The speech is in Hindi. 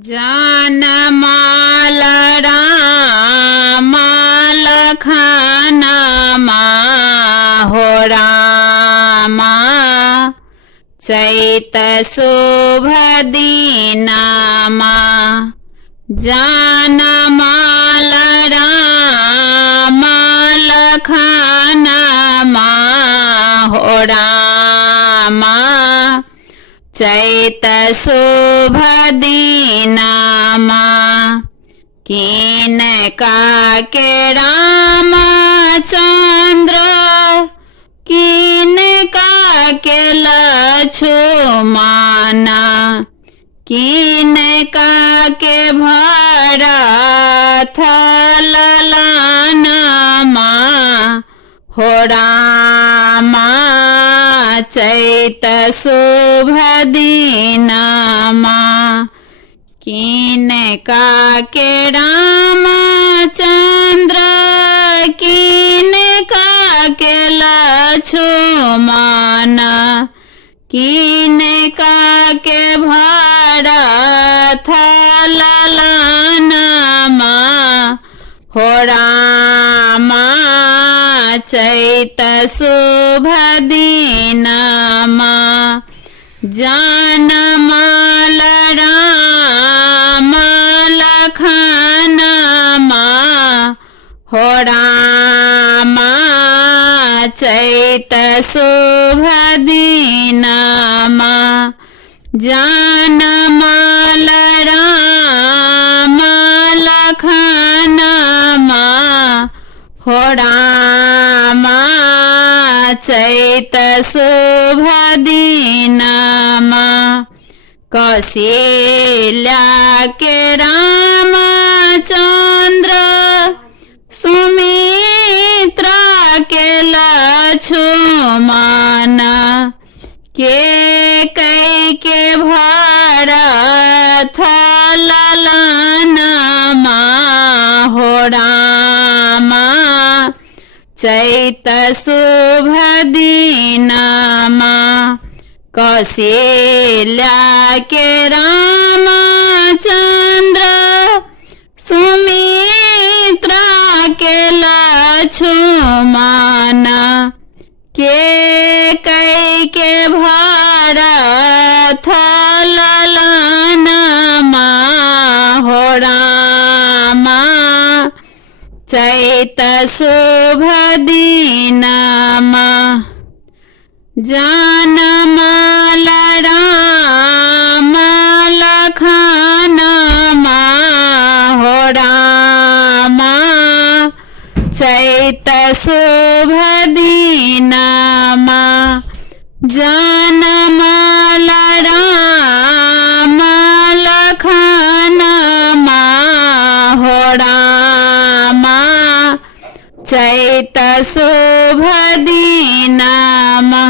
जानमाल राम लखनमा हो रामा चैत शुभ दीनमा जानमाल राम लखनमा हो रामा चैत शुभ दीनमा किनका के रामचंद्र किनका के लक्ष्मणा किनका के भरत ललनमा हो रामा चैत शुभ दीनमा किनका के रामचंद्र किनका के लक्ष्मण किनका के भरत ललनमा हो रामा चैत शुभ दीनमा जानमाल राम लखनमा हो रामा चैत शुभ दीनमा जानमाल राम लखनमा हो रामा चैत शुभ दीनमा कौशल्या के रामचंद्र सुमित्रा के लक्ष्मण कैकेयी के भरत ललनमा हो रामा चैत शुभ दीनमा कौशल्या के रामचंद्र सुमित्रा के लक्ष्मण कैकेयी के भरत ललनमा हो रामा चैत शुभ दीनमा जानमाल राम लखनमा हो रामा चैत शुभ दीनमा जानमाल राम लखनमा हो रामा चैत शुभ दीनमा।